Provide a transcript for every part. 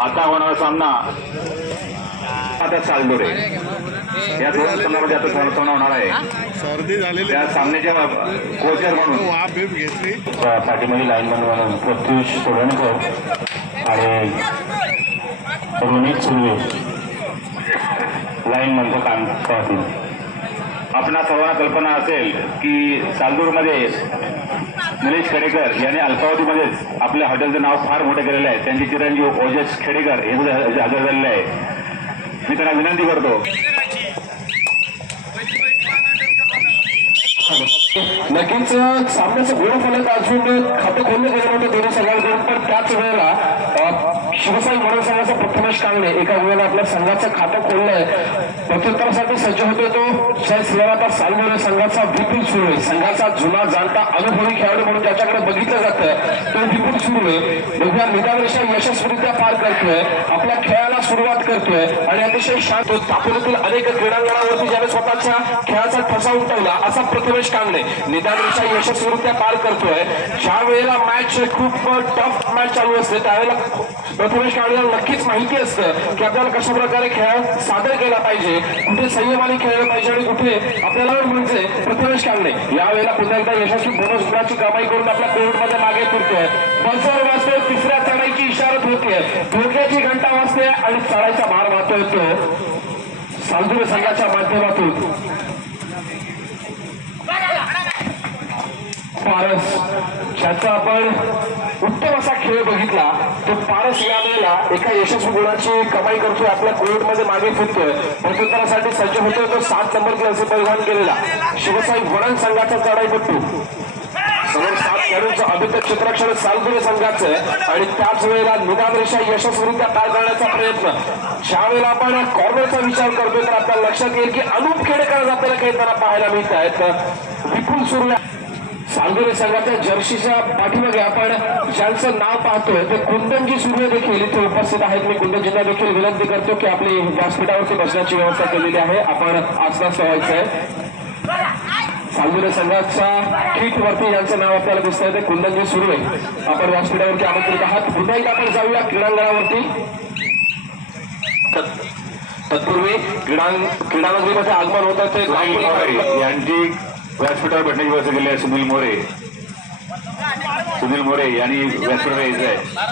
आता होणारा सामना आता चालदोरे या दोन सामन्यामध्ये आता सामना होणार आहे? सर्दी झालेली त्या सामन्याच्या कोचर म्हणून. वाफ बीप घेतली. पाठीमध्ये लाईन म्हणून प्रत्युष सोडणकर आणि रोनित सुर्वे. लाईन म्हणतो काम पाहतील. आपणा सर्वांना कल्पना असेल की चालदूरमध्ये निलेश खेडेकर यांनी अल्पावधीमध्येच आपल्या हॉटेलचं नाव फार मोठं केलेलं आहे. त्यांचे चिरंजीव ओजस खेडेकर हे हजर झालेले आहे. मी त्यांना विनंती करतो. नक्कीच सामन्याचं गुणफलक अजून खातं खोललं गेलं होतं दोन्ही संघांकडून पण त्याच वेळेला शिवसाई म्हणून संघाचा प्रथमेश कांगणे एका वेळेला आपल्या संघाचं खातं खोललंय. प्रत्युत्तरासाठी सज्ज होतो तो. जय श्रीराता सालमोरे संघाचा विपुल सुर्वे संघाचा जुना जाणता अनुभवी खेळाडू म्हणून त्याच्याकडे बघितलं जातं. तो विपुल सुर्वे दोघ्या निदानरेषा यशस्वीरित्या पार करतोय. आपल्या खेळाला सुरुवात करतोय. आणि अतिशय शांत होत तापुरातील अनेक क्रीडांगणावरती ज्याने स्वतःच्या खेळाचा ठसा उमटवला असा प्रथमेश कांगणे निदान यशस्वीरित्या पार करतोय. ज्या वेळेला मॅच खूप टफ मॅच चालू असते त्यावेळेला प्रथमेश काळेला नक्कीच माहिती असतं की आपल्याला कशा प्रकारे खेळ सादर केला पाहिजे कुठे संयमाने खेळलं पाहिजे आणि कुठे आपल्याला म्हणजे प्रथमेश काळणे यावेळेला पुन्हा एकदा यशस्वी बोनस कमाई करून आपल्या कोर्टमध्ये मागे फिरतोय. बसवर वाजतोय तिसऱ्या चढाईची इशारत होते धोक्याची घंटा वाजते आणि चढाईचा भार वाहतोय तो. सालदुरे संघाच्या माध्यमातून. पारस ज्याचा आपण उत्तम असा खेळ बघितला तो पारस या वेळेला एका यशस्वी गुणाची कमाई करतोय आपल्या कोर्टमध्ये मागे फिरतोय. प्रत्युत्तरासाठी सज्ज होतोय तो सात नंबर क्लास परिधान केलेला शिवसाई वडण संघाचा चढाईपट्टू. समोर सात खेळाडूंचं संघाचं आणि त्याच वेळेला निदान रेषा यशस्वीरित्या पार करण्याचा प्रयत्न. ज्या वेळेला आपण कॉर्नरचा विचार करतोय तर आपल्याला लक्षात येईल की अनुप खेडेकर आपल्याला खेळताना पाहायला मिळत आहेत विपुल सुर्व्या सालगुरे संघाच्या जर्सीच्या पाठीमागे आपण ज्यांचं नाव पाहतोय ते कुंदनजी सूर्य देखील इथे उपस्थित आहेत. मी कुंदनजींना देखील विनंती करतो की आपली व्यासपीठावरती बसण्याची व्यवस्था केलेली आहे. आपण आसनास ठेवायचं आहे सालगुरे संघाच्या किट वरती यांचं नाव आपल्याला दिसत आहे ते कुंदनजी सुर्वे आपण व्यासपीठावरती आमंत्रित आहात. पुन्हा एकदा आपण जाऊया क्रीडांगणावरती. तत्- तत्पूर्वी क्रीडा क्रीडानगरीमध्ये आगमन होत आहे. ते यांची व्यासपीठावर भेटण्याची व्यवस्था केली आहे सुनील मोरे. सुनील मोरे यांनी व्यासपीठावर यायचं आहे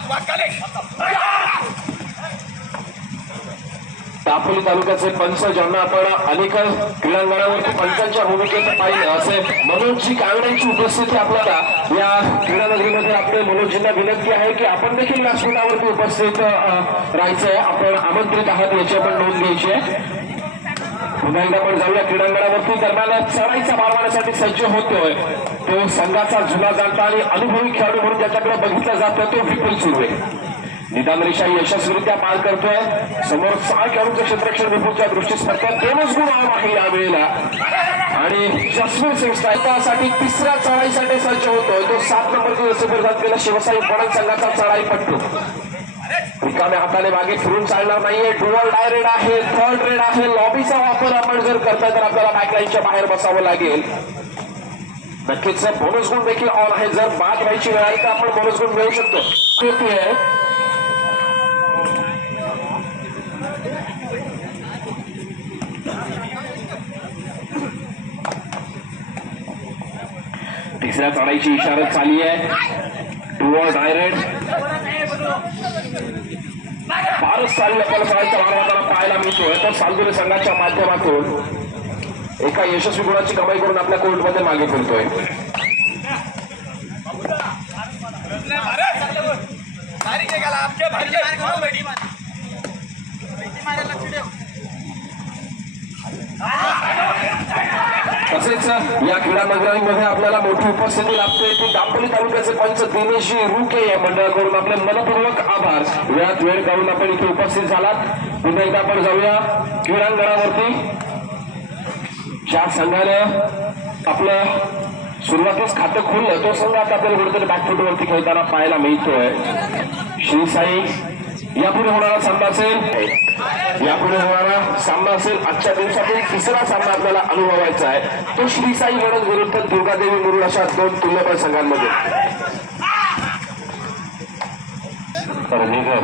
दापोली तालुक्याचे पंच ज्यांना आपण अनेक क्रीडांगणावरती पंचांच्या भूमिकेत पाहिलं असे मनोजी कांगड्यांची उपस्थिती आपल्याला या क्रीडानगरीमध्ये आपले मनोजींना विनंती आहे की आपण देखील व्यासपीठावरती उपस्थित राहायचंय. आपण आमंत्रित आहात याची आपण नोंद घ्यायची आहे. पुन्हा एकदा आपण जाऊया. क्रीडांगणावरती दरम्यान चढाईचा मारवाण्यासाठी सज्ज होतोय. तो संघाचा जुना जाणता आणि अनुभवी खेळाडू म्हणून ज्याच्याकडे बघितला जातो तो विपुल सुर्वे. निदान रेषा यशस्वीरित्या पार करतोय. समोर सहा खेळाडूचं क्षेत्रक्षण विपुलच्या दृष्टी फक्त दोनच गुण आम आहे यावेळेला. आणि जसवीर सिंगसाठी तिसऱ्या चढाईसाठी सज्ज होतोय. तो सात नंबरची रसप्रदान केला शिवसाई पडण संघाचा चढाई पट्टू. रिकाम्या हाताने मागे फिरून चालणार नाहीये. डुअल डायरेड आहे थर्ड रेड आहे. लॉबीचा वापर आपण जर करताय तर आपल्याला बॅकलाईनच्या बाहेर बसावं लागेल. नक्कीच बोनस गुण देखील ऑन आहे जर बाद व्हायची वेळ आली तर आपण बोनस गुण मिळू शकतो. आहे. तिसऱ्या चढाईची इशारत चालली आहे. टुअर डायरेक्ट फारच चालू आपल्याला मानवाला पाहायला मिळतोय. तर सालदुरे संघाच्या माध्यमातून एका यशस्वी गुणाची कमाई करून आपल्या कोर्टमध्ये मागे फिरतोय. तसेच या क्रीडा नगरांमध्ये आपल्याला मोठी उपस्थिती लाभते. की दापोली तालुक्याचे पंच दिनेशजी रुके या मंडळाकडून आपले मनपूर्वक आभार. वेळात वेळ काढून आपण इथे उपस्थित झालात. पुन्हा एकदा आपण जाऊया क्रीडांगणावरती. ज्या संघाने आपलं सुरुवातीस खातं खोललं. तो संघ आता आपल्याला कुठेतरी बॅकफुटवरती खेळताना पाहायला मिळतोय. श्री साई यापुढे होणारा सामना असेल. यापुढे होणारा सामना असेल. आजच्या दिवसातील तिसरा सामना आपल्याला अनुभवायचा आहे. तो श्री साई गणज विरुद्ध दुर्गादेवी मुरुड अशा दोन तुल्यबळ संघांमध्ये. कर्णेकर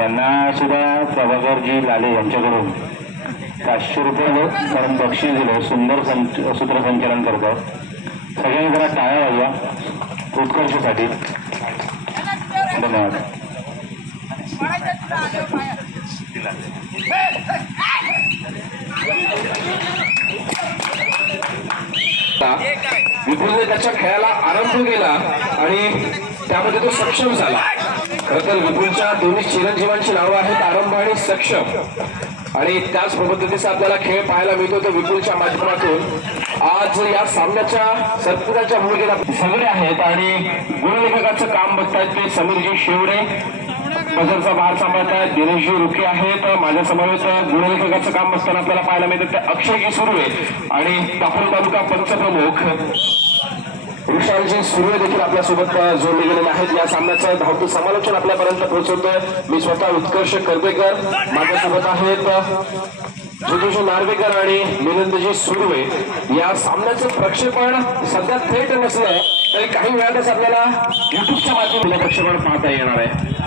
यांना सुद्धा प्रभाकरजी लाले यांच्याकडून पाचशे रुपये कारण बक्षीस दिलं. सुंदर संच सूत्रसंचालन करतात. सगळ्यांनी जरा टाळ्या वाजवा. उत्कर्षासाठी. धन्यवाद. विपुलने त्याच्या खेळाला आरंभ केला आणि त्यामध्ये तो सक्षम झाला. खर तर विपुलच्या दोन्ही चिरंजीवांची नावं आहेत आरंभ आणि सक्षम. आणि त्याच पद्धतीचा आपल्याला खेळ पाहायला मिळतो तो विपुलच्या माध्यमातून. आज या सामन्याच्या सरपुराच्या भूमिकेला सगळे आहेत आणि गुणलेखकाचं काम बघतायत ते समीरजी शेवडे बजरचा बाहेर सांभाळतायत दिनेशजी रुखे आहेत. माझ्या समवेत गुणलेखकाचं काम असताना आपल्याला पाहायला मिळतं ते अक्षयजी सुर्वे आणि दापोली तालुका पंचप्रमुख वृषालजी सुर्वे देखील आपल्यासोबत जोडले गेलेले आहेत. या सामन्याचं धावतं समालोचन आपल्यापर्यंत पोहोचवतोय. मी स्वतः उत्कर्ष कर्वेकर माझ्यासोबत आहेत. अ, नार्वेकर आणि मिलिंदजी सुर्वे. या सामन्याचं प्रक्षेपण सध्या थेट नसलं तरी काही वेळातच आपल्याला युट्यूबच्या माध्यमातून प्रक्षेपण पाहता येणार आहे.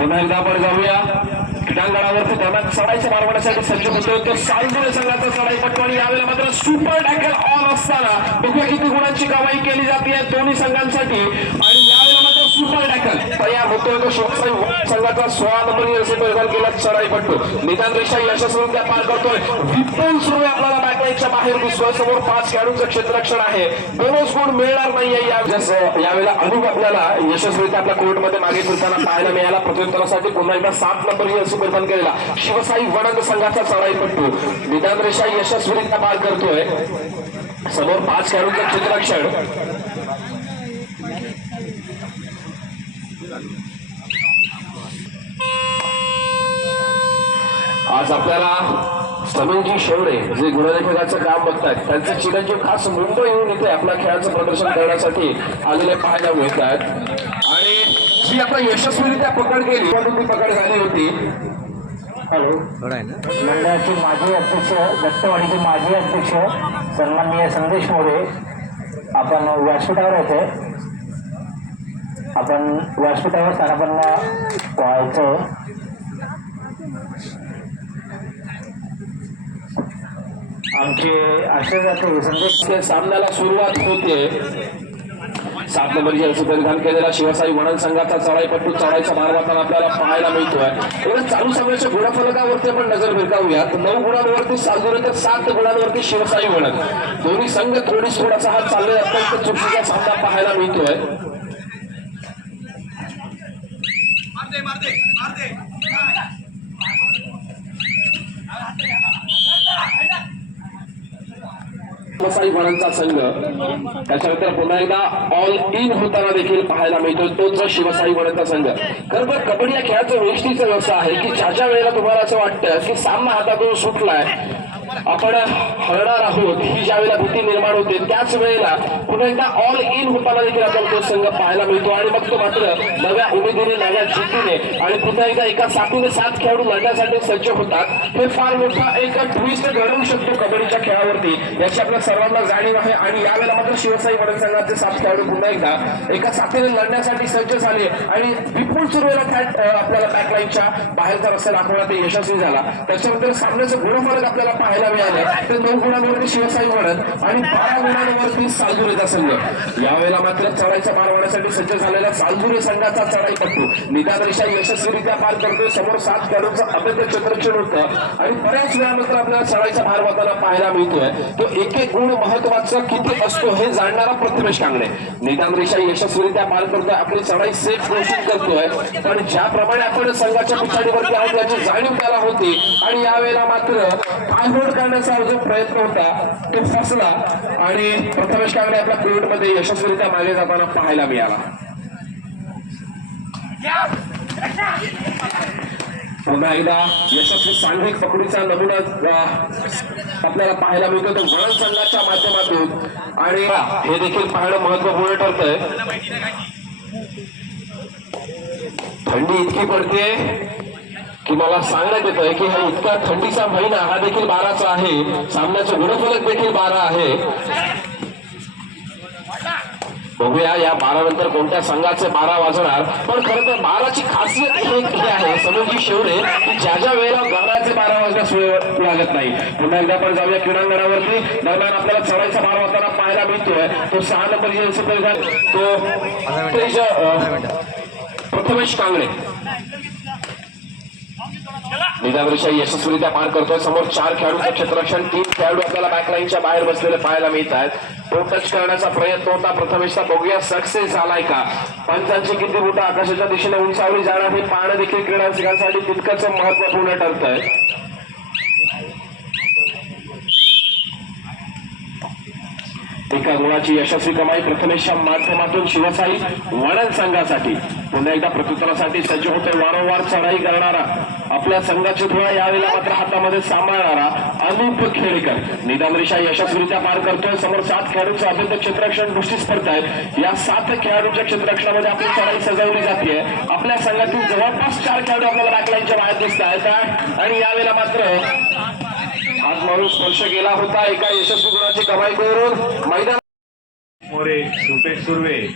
पुन्हा एकदा आपण जाऊया. क्रीडांगणावरती त्यांना चढाईच्या मारवण्यासाठी सज्ज होतो तो सालगुणे संघाचा चढाई पटतो आणि यावेळेला मात्र सुपर टॅकल ऑन असताना बघूया किती गुणांची कमाई केली जाते दोन्ही संघांसाठी. आणि सुपर टॅकल. तयार होतोय तो शिवसाई संघाचा सोळा नंबर असे परिधान केला सराई पडतो निदान रेषा यशस्वीरित्या पार करतोय. विपुल सुरू आपल्याला बॅटलाईनच्या बाहेर दिसतोय. समोर पाच खेळाडूंचं क्षेत्ररक्षण आहे. बोनस गुण मिळणार नाहीये यावेळेला अनुप आपल्याला यशस्वीरित्या आपल्या कोर्टमध्ये मागे फिरताना पाहायला मिळाला. प्रत्युत्तरासाठी पुन्हा एकदा सात नंबर ही परिधान केलेला. शिवसाई वनंद संघाचा चढाई पडतो निदान रेषा यशस्वीरित्या पार करतोय. समोर पाच खेळाडूंचं क्षेत्ररक्षण. आज आपल्याला समीरजी शेवडे जे गुणलेखकाचं काम बघतायत त्यांचे चिरंजीव खास मुंबई येऊन इथे आपल्या खेळाचं प्रदर्शन करण्यासाठी आलेले पाहायला मिळत आहेत आणि जी आपण यशस्वीरित्या पकड केली ती पकड झाली होती. हॅलो. मंडळाचे माजी अध्यक्ष दत्तवाडीचे माजी अध्यक्ष सन्माननीय संदेश मोरे आपण व्यासपीठावर येतोय. आपण व्यासपीठावर स्थानापन्न व्हायचं. आमचे आश्रय जाते संदेश सामन्याला सुरुवात होते. सात नंबरची असं परिधान केलेला शिवसाई वडण संघाचा चढाईपट्टू चढाईचा मार्गातून आपल्याला पाहायला मिळतोय. एवढं चालू सामन्याच्या गुणफलकावरती आपण नजर भिरकावूयात नऊ गुणांवरती सालगुरे तर सात गुणांवरती शिवसाई वडण दोन्ही संघ थोडी थोडासा हा चाललेला अत्यंत चुकीचा सामना पाहायला मिळतोय. शिवसाई वाणांचा संघ. त्याच्यानंतर पुन्हा एकदा ऑल इन होताना देखील पाहायला मिळतो तोच शिवसाई वडांचा संघ. खरं तर कबड्डी या खेळाचं वैशिष्ट्यचं असं आहे की ज्या ज्या वेळेला तुम्हाला असं वाटतं की सामना हातातून सुटलाय आपण हरणार आहोत ही ज्या वेळेला भीती निर्माण होते त्याच वेळेला पुन्हा एकदा ऑल इन होताना देखील आपण तो संघ पाहायला मिळतो. आणि मग तो मात्र नव्या उमेदीने नव्या जिद्दीने आणि पुन्हा एकदा एका साथीने सात खेळाडू लढण्यासाठी सज्ज होतात. हे फार मोठा एक ट्विस्ट घडवू शकतो कबड्डीच्या खेळावरती याची आपल्या सर्वांना जाणीव आहे. आणि यावेळेला मात्र शिवसाई वडील संघाचे सात खेळाडू पुन्हा एकदा एका साथीने लढण्यासाठी सज्ज झाले. आणि विपुल सुरुवाला थॅट आपल्याला बॅकलाईनच्या बाहेरचा रस्ता दाखवण्यात यशस्वी झाला. त्याच्यानंतर सामन्याचं गुणफलक आपल्याला पाहायला मिळालं तर नऊ गुणांवरती शिवसाई वडत आणि बारा गुणांवरती सालगुरेचा संघ यावेळेला मात्र चढाईचा पार होण्यासाठी सज्ज झालेला सालगुरे संघाचा चढाई पट्टू. निदान रेषा यशस्वीरित्या पार करतोय समोर सात खेळाडूंचं अभेद्य चित्रक्षण होतं आणि बऱ्याच वेळानंतर आपल्याला चढाईचा भार होताना पाहायला मिळतोय. तो एक एक गुण महत्त्वाचा किती असतो हे जाणणारा प्रतिमेश कांगणे. निदान रेषा यशस्वीरित्या पार करतोय आपली चढाई सेफ घोषित करतोय. पण ज्याप्रमाणे आपण संघाच्या पिछाडीवरती आहोत याची जाणीव त्याला होती. आणि यावेळेला मात्र पायहोड करण्याचा जो प्रयत्न होता तो फसला आणि प्रथमेश कांगडे आपल्या कोर्टमध्ये यशस्वीरित्या मागे जाताना पाहायला मिळाला. पुन्हा एकदा यशस्वी सांघिक पकडीचा नमुना आपल्याला पाहायला मिळतो तो वळण संघाच्या माध्यमातून. आणि हे देखील पाहणं महत्त्वपूर्ण ठरतंय. थंडी इतकी पडते की मला सांगण्यात येतंय की हा इतका थंडीचा महिना हा देखील बाराचा आहे. सामन्याचं गुणफलक देखील बारा आहे. बघूया या बारा नंतर कोणत्या संघाचे बारा वाजणार. पण खरं तर बाराची खासियत हे आहे. समजली शेवरे की ज्या ज्या वेळेला बाराचे बारा वाजण्यास वेळ लागत नाही. पुन्हा एकदा आपण जाऊया क्रीडांगणावरती. दरम्यान आपल्याला चढायचा बार वाजताना पाहायला मिळतोय. तो सहा नंबर परिधान तो प्रथमेश कांगडे निजामरीशाही यशस्वीरित्या पार करतोय. समोर चार खेळाडूचं क्षेत्ररक्षण तीन खेळाडू आपल्याला बॅकलाईनच्या बाहेर बसलेले पाहायला मिळत आहेत तो टच करण्याचा प्रयत्न होता. प्रथमेशचा बघूया सक्सेस झालाय का? पंचांची किती बुटा आकाशाच्या दिशेने उंचावली जाणार हे पाहणं देखील क्रीडा तितकंच महत्त्वपूर्ण ठरत आहे एका गुणाची यशस्वी कमाई प्रथमेशच्या माध्यमातून शिवसाई वडण संघासाठी. पुन्हा एकदा प्रत्युत्तरासाठी सज्ज होते वारंवार चढाई करणारा आपल्या संघाची धुळा यावेळेला मात्र हातामध्ये सांभाळणारा अनुप खेडेकर. निदामरेषा यशस्वीरित्या पार करतोय. समोर सात खेळाडूंचं अभेद्य क्षेत्ररक्षण दृष्टी स्पर्धा आहे. या सात खेळाडूंच्या क्षेत्ररक्षणामध्ये आपली चढाई सजवली जाते आपल्या संघातील जवळपास चार खेळाडू आपल्याला बॅकलाईनच्या बाहेर दिसत आहेत. आणि यावेळेला मात्र आज माणूस स्पर्श गेला होता. एका यशस्वी गुणाची कमाई करून मैदान मोरे रुपेश सुर्वे.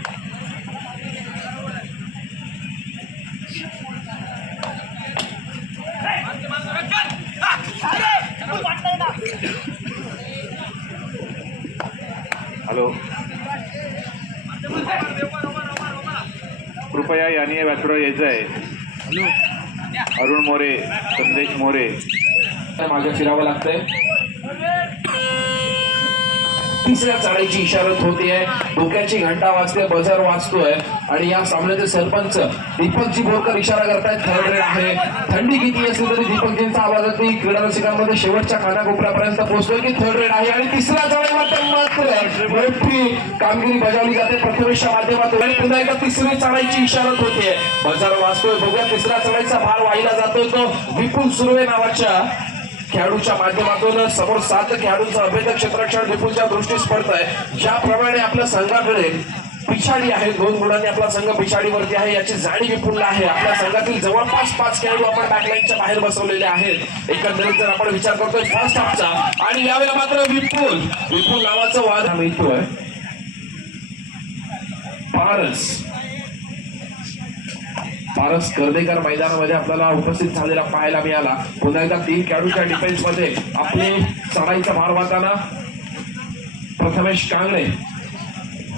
हॅलो. कृपया याने व्यासुरा यायचं आहे. अरुण मोरे संदेश मोरे. मागे फिरावं लागतंय. तिसऱ्या चाळीची इशारत होते. आहे डोक्याची घंटा वाजते बजार वाजतोय. आणि या सामन्याचे सरपंच दीपकजी बोरकर इशारा करतायत थर्ड रेड आहे. थंडी किती असली तरी दीपकजींचा आवाज अगदी क्रीडा रसिकांमध्ये शेवटच्या कानाकोपऱ्यापर्यंत पोहोचतोय की थर्ड रेड आहे. आणि तिसऱ्या चाळी मात्र मात्र मोठी कामगिरी बजावली जाते प्रथमेशच्या माध्यमातून. आणि पुन्हा एका तिसरी चढाईची इशारत होते. बजार वाजतोय. बघूया तिसऱ्या चाळीचा भार वाहिला जातोय तो विपुल सुर्वे नावाच्या खेळाडूच्या माध्यमातून समोर सात खेळाडूंचं अभेद क्षेत्रक्षण विपुलच्या दृष्टी पडत आहे ज्याप्रमाणे आपल्या संघाकडे पिछाडी आहे दोन गुणांनी आपला संघ पिछाडीवरती आहे याची जाणीव विपुलला आहे. आपल्या संघातील जवळपास पाच खेळाडू आपण बॅकलाईनच्या बाहेर बसवलेले आहेत. एकंदरीत जर आपण विचार करतोय फर्स्ट हाफचा आणि यावेळेला मात्र विपुल विपुल नावाचं वाद मिळतोय पारस. पारस स्पर्धेकार मैदानामध्ये आपल्याला उपस्थित झालेला पाहायला मिळाला. पुन्हा एकदा तीन खेळाडूच्या डिफेन्समध्ये आपले चढाईचा भार वाहताना प्रथमेश कांगणे.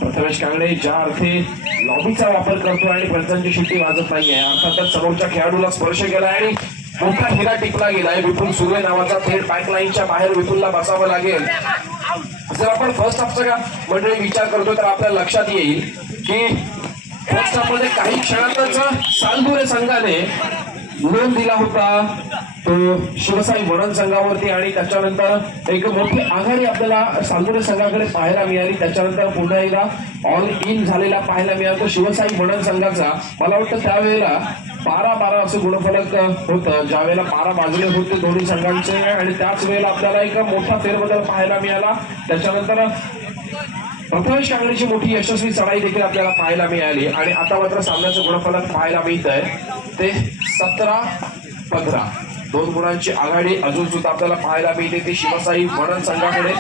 प्रथमेश कांगणे ज्या अर्थी लॉबीचा वापर करतो आणि पंचांची शिट्टी वाजत नाहीये. अर्थातच समोरच्या खेळाडूला स्पर्श केला आणि मोठा हिरा टिकला गेलाय. विपुल सुर्वे नावाचा थेट पाईपलाईनच्या बाहेर विपुलला बसावं लागेल. जर आपण फर्स्ट हाफचा का मंडळी विचार करतो तर आपल्या लक्षात येईल की पक्षामध्ये काही क्षणातच सालदुरे संघाने लोन दिला होता. तो शिवसाई वरण संघावरती आणि त्याच्यानंतर एक मोठी आघाडी आपल्याला सालदुरे संघाकडे पाहायला मिळाली. त्याच्यानंतर पुन्हा एकदा ऑल इन झालेला पाहायला मिळाला. तो शिवसाई वरण संघाचा मला वाटतं त्यावेळेला बारा बारा असं गुणफलक होतं. ज्या वेळेला बारा बाजूने होते दोन्ही संघांचे आणि त्याच वेळेला आपल्याला एक मोठा फेरबदल पाहायला मिळाला. त्याच्यानंतर प्रथमेश कांगडेची मोठी यशस्वी चढाई देखील आपल्याला पाहायला मिळाली. आणि आता मात्र सामन्याचं गुणफलक पाहायला मिळत आहे ते सतरा पंधरा. दोन गुणांची आघाडी अजून सुद्धा आपल्याला पाहायला मिळते. ती शिवसाई वणन संघाकडे.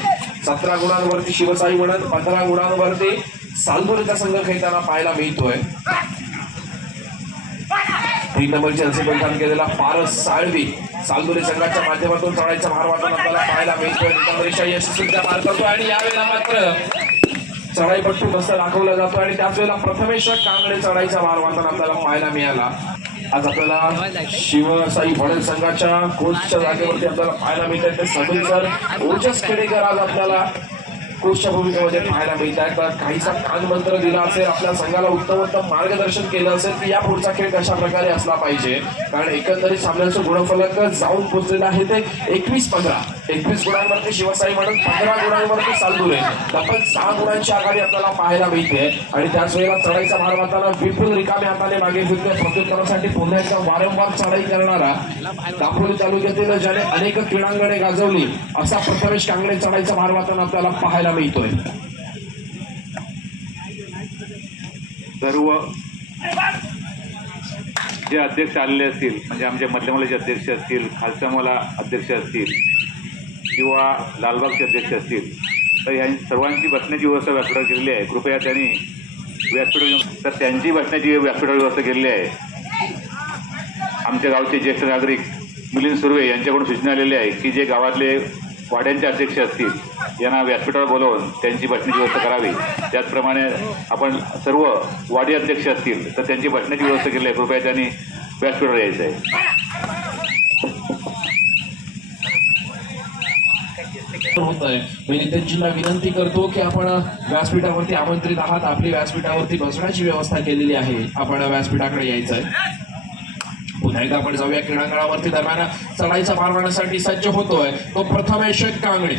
सतरा गुणांवरती शिवसाई वणन पंधरा गुणांवरती सालदुरीचा संघ खेळताना पाहायला मिळतोय. तीन नंबरचे अंशबंधन केलेला पारस साळवी सालदुरी संघाच्या माध्यमातून चढाईचा भार वाटून आपल्याला पाहायला मिळतोय. निजामरीच्या यशस्वीचा मार करतो आणि यावेळेला मात्र चढाईपट्टू मस्त दाखवला जातो आणि त्याच वेळेला प्रथमेश कांगडे चढाईचा भार वाचन आपल्याला पाहायला मिळाला. आज आपल्याला शिवसाई वडील संघाच्या कोचच्या जागेवरती आपल्याला पाहायला मिळत आहे ते सगळे सर ओजस खेडेकर आज आपल्याला उत्कृष्ट भूमिकेमध्ये पाहायला मिळत आहेत तर काहीसा मंत्र दिला असेल आपल्या संघाला उत्तम उत्तम मार्गदर्शन केलं असेल की या पुढचा खेळ कशा प्रकारे असला पाहिजे? कारण एकंदरीत सामन्याचं गुणफलक जाऊन पोहोचलेलं आहे ते एकवीस पंधरा. एकवीस गुणांवरती शिवसाई म्हणून पंधरा गुणांवरती सालदुरे तब्बल सहा गुणांची आघाडी आपल्याला पाहायला मिळते. आणि त्याच वेळेला चढाईचा भार वाहताना विपुल रिकामे हाताने मागे फिरते प्रत्युत्तरासाठी पुन्हा एकदा वारंवार चढाई करणारा दापोली तालुक्यातील ज्याने अनेक क्रीडांगणे गाजवली असा प्रथमेश कांगडे चढाईचा भार वाहताना आपल्याला पाहायला मिळतोय. सर्व जे अध्यक्ष आलेले असतील म्हणजे आमच्या मध्यमलाचे अध्यक्ष असतील खालच्या मला अध्यक्ष असतील किंवा लालबागचे अध्यक्ष असतील तर ह्या सर्वांची बसण्याची व्यवस्था व्यासपीठावर केलेली आहे. कृपया त्यांनी व्यासपीठ तर त्यांची बसण्याची व्यासपीठावर व्यवस्था केलेली आहे. आमच्या गावचे ज्येष्ठ नागरिक मिलिंद सुर्वे यांच्याकडून सूचना आलेली आहे की जे गावातले वाड्यांचे अध्यक्ष असतील यांना व्यासपीठावर बोलवून त्यांची बसण्याची व्यवस्था करावी. त्याचप्रमाणे आपण सर्व वाडी अध्यक्ष असतील तर त्यांची बसण्याची व्यवस्था केली आहे. कृपया त्यांनी व्यासपीठावर यायचं आहे. होत आहे मी नितीनजींना विनंती करतो की आपण व्यासपीठावरती आमंत्रित आहात. आपली व्यासपीठावरती बसण्याची व्यवस्था केलेली आहे. आपण व्यासपीठाकडे यायचं आहे पुन्हा एकदा आपण जाऊया क्रीडांगणावरती. दरम्यान चढाईचा मार मारण्यासाठी सज्ज होतोय. तो प्रथमेश कांगणे.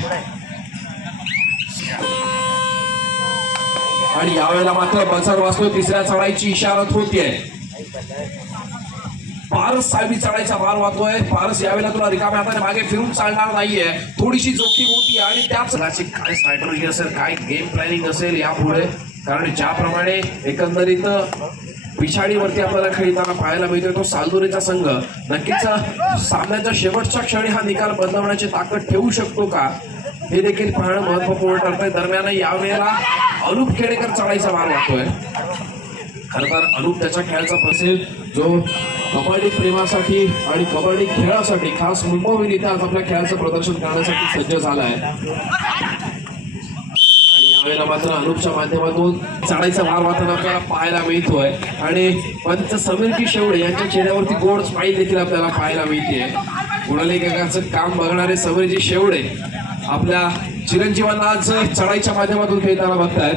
आणि यावेळेला मात्र बसर वाचतो तिसऱ्या चढाईची इशारत होतीये. पारस साहेबी चढायचा भार वाहतोय. पारस यावेळेला तुला रिकाम्या हाताने मागे फिरून चालणार नाहीये. थोडीशी जोखीम होती आणि त्याच कदाचित काय स्ट्रॅटर्जी असेल काय गेम प्लॅनिंग असेल यापुढे? कारण ज्याप्रमाणे एकंदरीत पिछाडीवरती आपल्याला खेळताना पाहायला मिळतोय तो सालदुरीचा संघ. नक्कीच सामन्याच्या शेवटच्या क्षणी हा निकाल बदलवण्याची ताकद ठेवू शकतो का? हे देखील पाहणं महत्त्वपूर्ण ठरतंय. दरम्यान यावेळेला अनुप खेडेकर चढायचा भार वाहतोय खरंतर अनुप त्याच्या खेळाचा प्रसिद्ध जो कबड्डी प्रेमासाठी आणि कबड्डी खेळासाठी खास मुंबईहून इथे आज आपल्या खेळाचं प्रदर्शन करण्यासाठी सज्ज झाला आहे आणि यावेळेला मात्र अनुपच्या माध्यमातून चढाईचा भार वाहताना आपल्याला पाहायला मिळतोय. आणि पंच समीरजी शेवडे यांच्या चेहऱ्यावरती गोड स्माईल देखील आपल्याला पाहायला मिळते गुणलेखकाचं काम बघणारे समीरजी शेवडे आपल्या चिरंजीवांना आज चढाईच्या माध्यमातून खेळताना बघतायत.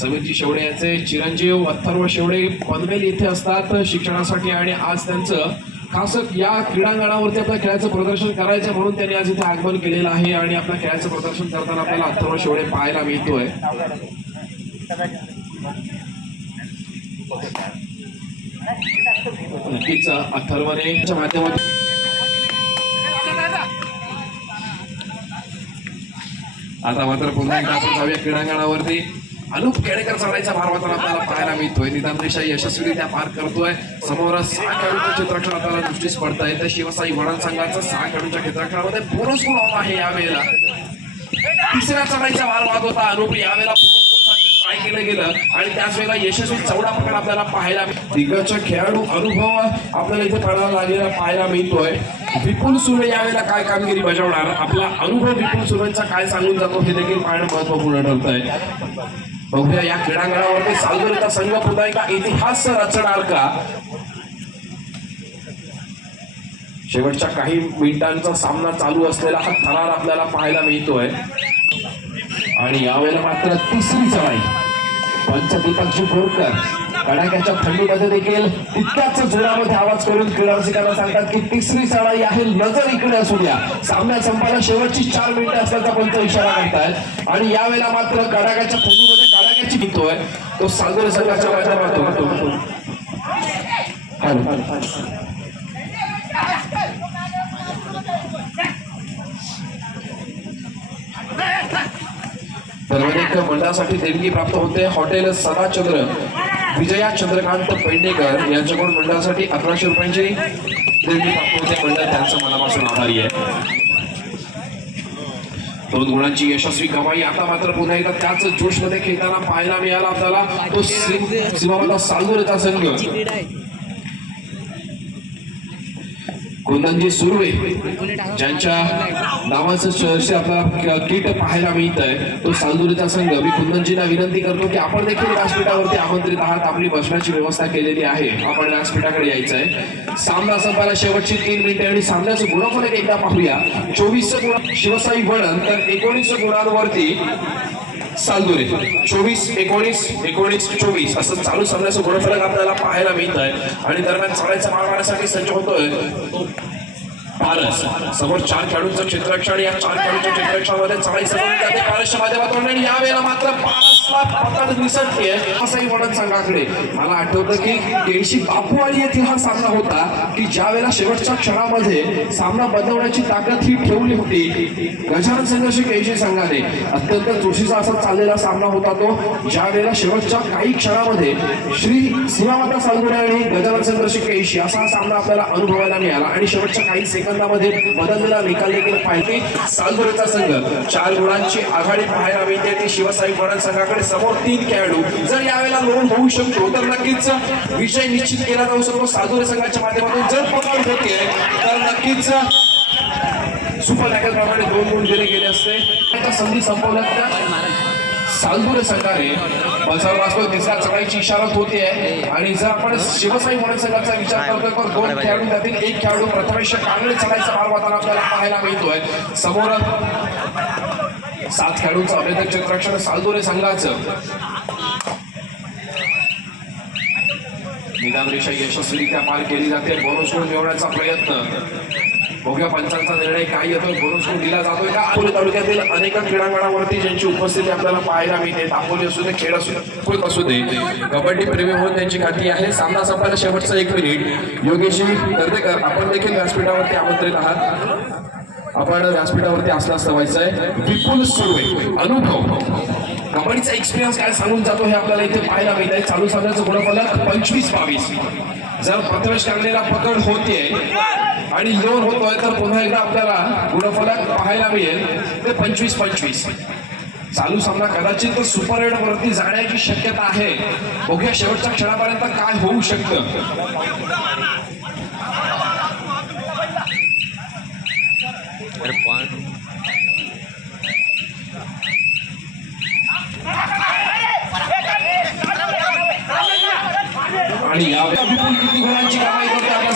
समीरजी शेवडे यांचे चिरंजीव अथर्व शेवडे पनवेल येथे असतात शिक्षणासाठी आणि आज त्यांचं खास या क्रीडांगणावरती आपल्या खेळाचं प्रदर्शन करायचं म्हणून त्यांनी आज इथे आगमन केलेलं आहे आणि आपल्या खेळाचं प्रदर्शन करताना आपल्याला अथर्व शेवडे पाहायला मिळतोय. नक्कीच अथर्वने माध्यमातून आता मात्र पुन्हा एकदा आपण जाऊया क्रीडांगणावरती. अनुप केळेकर चढायचा भार मात्र आपल्याला पाहायला मिळतोय. निदानपेक्षा यशस्वीरित्या पार करतोय. समोर सहा खेळाडूंचं चित्रक्षण आपल्याला दृष्टीस पडत आहे तर शिवसाई वडण संघाचं सहा खेळाडूंच्या चित्रक्षणामध्ये बोनस गुण आहे यावेळेला. तिसऱ्या चढाईचा भार वाहत होता अनुप. यावेळेला ट्राय गेलं आणि त्याच वेळेला यशस्वी चौडा प्रकार आपल्याला पाहायला दिग्गज खेळाडू अनुभव आपल्याला इथे पाहायला लागलेला पाहायला मिळतोय. विपुल सुरे यावेळेला काय कामगिरी बजावणार? आपला अनुभव विपुल सुरेचा काय सांगून जातो हे देखील पाहणं महत्त्वपूर्ण ठरत आहे बघूया या क्रीडांगणावरती सालगरीचा संघ पुन्हा एकदा इतिहास रचणार का? शेवटच्या काही मिनिटांचा सामना चालू असलेला हा थरार आपल्याला पाहायला मिळतोय. आणि यावेळेला मात्र तिसरी चढाई. पंच पंचदीपकजी बोरकर कडाक्याच्या थंडीमध्ये देखील तितक्याच जोरामध्ये आवाज करून क्रीडारसिकांना सांगतात की तिसरी चढाई आहे नजर इकडे असू द्या. सामन्या संपायला शेवटची चार मिनिटं असल्याचा पंच इशारा करतायत. आणि यावेळेला मात्र कडाक्याच्या थंडीमध्ये कडाक्याची निघतोय तो सागोरे संघाच्या माध्यमातून. तर अनेक मंडळासाठी देणगी प्राप्त होते. हॉटेल सदाचंद्र विजया चंद्रकांत पेडणेकर यांच्याकडून मंडळासाठी अकराशे रुपयांची देणगी प्राप्त होते. मंडळ त्यांचं मनापासून आभारी आहे. दोन गुणांची यशस्वी कमाई आता मात्र पुन्हा एकदा त्याच जोशमध्ये खेळताना पाहायला मिळाला आपल्याला. तो सीमावाला सालदुरेचा संघ. कुंदनजी सुर्वे ज्यांच्या नावाचं शहरशी आपला किट पाहायला मिळत आहे तो सांदुरीचा संघ. मी कुंदनजींना विनंती करतो की आपण देखील व्यासपीठावरती आमंत्रित आहात. आपली बसण्याची व्यवस्था केलेली आहे. आपण व्यासपीठाकडे यायचं आहे सामना संपायला शेवटची तीन मिनिटे आणि सामन्याचं गुणफल एकदा पाहूया. चोवीस गुण शिवसाई वळण तर एकोणीस गुणांवरती सालदुरे चोवीस एकोणीस एकोणीस चोवीस. असं चालू सामन्याचं गुणफलक आपल्याला पाहायला मिळत आहे आणि दरम्यान चालायचा मार मारण्यासाठी सज्ज होतोय पारस. समोर चार खेळाडूंचं क्षेत्ररक्षण. या चार खेळाडूंच्या क्षेत्ररक्षणामध्ये चाळीस पारसच्या माध्यमातून आणि यावेळेला मात्र पारस पकड निसटते असाही संघाकडे. मला आठवतं की केळशी बापूवाडी येथे हा सामना होता की ज्या वेळेला शेवटच्या क्षणामध्ये सामना बदलवण्याची ताकद ही ठेवली होती गजानन संघर्ष केळशी संघाने. अत्यंत जोशीचा असा चाललेला सामना होता तो ज्या वेळेला शेवटच्या काही क्षणामध्ये श्री सीमामाता सालगुडे आणि गजानन संघर्ष केळशी असा सामना आपल्याला अनुभवायला मिळाला आणि शेवटच्या काही सेकंदामध्ये बदललेला निकाल देखील पाहिजे सालगुडेचा संघ चार गुणांची आघाडी पाहायला मिळते ती शिवसाई वडण संघाकडे समोर तीन खेळाडू. जर यावेळेला लोन होऊ शकतो तर नक्कीच विजय निश्चित केला जाऊ शकतो सालगुडे संघाच्या माध्यमातून. जर पकड होते तर नक्कीच सुपर टॅकल प्रमाणे दोन गुण दिले गेले असते. आता संधी संपवल्यात सालगुरे संघाने बचाव तिसऱ्या चढाईची इशारत होते आणि जर आपण शिवसाई म्हणून संघाचा विचार करतोय तर दोन खेळाडू त्यातील एक खेळाडू प्रथमेश कांगडे चढाईचा मार वाहताना आपल्याला पाहायला मिळतोय. समोर सात खेळाडूंचं अभेदक चित्रक्षण सालदोरे संघाचं. निदान रेषा यशस्वीरित्या पार केली जाते. बोनस गुण मिळवण्याचा प्रयत्न. भोग्या पंचांचा निर्णय काय येतोय. बोनस गुण दिला जातोय का? अकोले तालुक्यातील अनेक क्रीडांगणावरती ज्यांची उपस्थिती आपल्याला पाहायला मिळते. दापोली असू दे खेळ असू दे असू दे कबड्डी प्रेमी म्हणून त्यांची खाती आहे. सामना संपायला शेवटचा एक मिनिट योगेशी गर्देकर आपण देखील व्यासपीठावरती आमंत्रित आहात. आपण व्यासपीठावरती असला व्हायचं आहे विपुल सुर्वे अनुभव. कबड्डीचा एक्सपिरियन्स काय सांगून जातो हे आपल्याला इथे पाहायला मिळत आहे चालू सामन्याचं गुणफलक पंचवीस बावीस. जर प्रथमेश कांगलेला पकड होते आणि लोन होतोय तर पुन्हा एकदा आपल्याला गुणफलक पाहायला मिळेल. ते पंचवीस पंचवीस. चालू सामना कदाचित सुपर एड वरती जाण्याची शक्यता आहे. बघूया शेवटच्या क्षणापर्यंत काय होऊ शकतं. आणि या विपुल किती गुणांची कमाई करतो